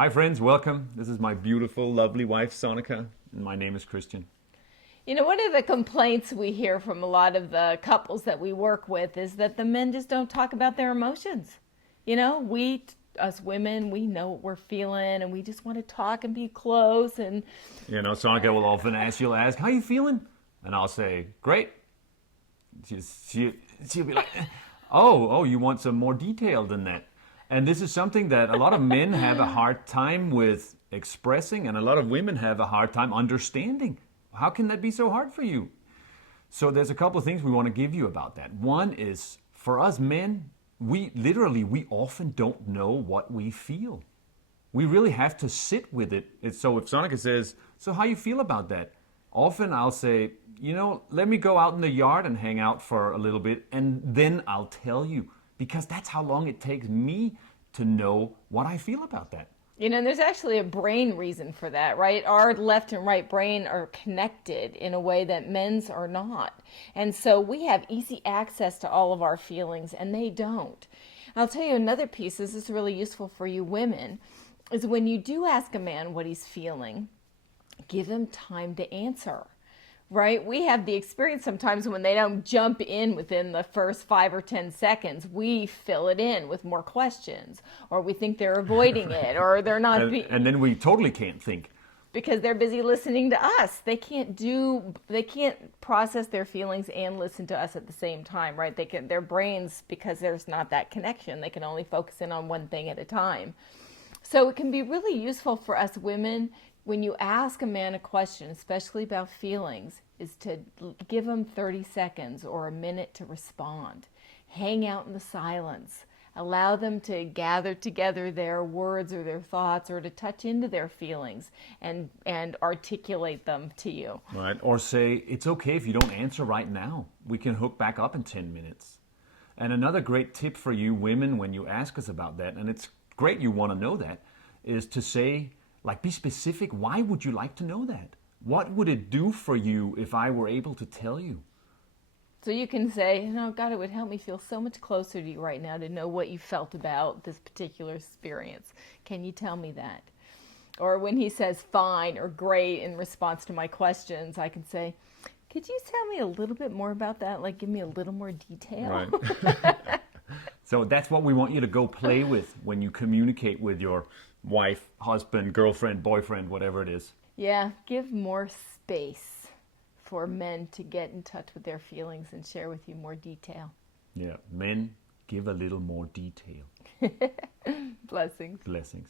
Hi, friends. Welcome. This is my beautiful, lovely wife, Sonica, and my name is Christian. You know, one of the complaints we hear from a lot of the couples that we work with is that the men just don't talk about their emotions. Us women, we know what we're feeling and we just want to talk and be close. And Sonica will often you'll ask, how you feeling? And I'll say, great. She, she, she'll be like, oh, you want some more detail than that. And this is something that a lot of men have a hard time with expressing, and a lot of women have a hard time understanding. How can that be so hard for you? So there's a couple of things we want to give you about that. One is, for us men, we often don't know what we feel. We really have to sit with it. So if Sonica says, so how you feel about that? Often I'll say, let me go out in the yard and hang out for a little bit, and then I'll tell you. Because that's how long it takes me to know what I feel about that. there's actually a brain reason for that, right? Our left and right brain are connected in a way that men's are not. And so we have easy access to all of our feelings, and they don't. I'll tell you another piece, this is really useful for you women, is when you do ask a man what he's feeling, give him time to answer. Right? We have the experience sometimes when they don't jump in within the first 5 or 10 seconds, we fill it in with more questions, or we think they're avoiding it, or they're not. And then we totally can't think. Because they're busy listening to us. They can't process their feelings and listen to us at the same time, right? Their brains, because there's not that connection, they can only focus in on one thing at a time. So it can be really useful for us women when you ask a man a question, especially about feelings, is to give him 30 seconds or a minute to respond. Hang out in the silence. Allow them to gather together their words or their thoughts, or to touch into their feelings and articulate them to you. Right. Or say, it's okay if you don't answer right now. We can hook back up in 10 minutes. And another great tip for you women when you ask us about that, and it's great you want to know that, is to say, be specific. Why would you like to know that? What would it do for you if I were able to tell you? So you can say, God, it would help me feel so much closer to you right now to know what you felt about this particular experience. Can you tell me that? Or when he says fine or great in response to my questions, I can say, could you tell me a little bit more about that? Give me a little more detail. Right. So that's what we want you to go play with when you communicate with your wife, husband, girlfriend, boyfriend, whatever it is. Yeah, give more space for men to get in touch with their feelings and share with you more detail. Yeah, men, give a little more detail. Blessings. Blessings.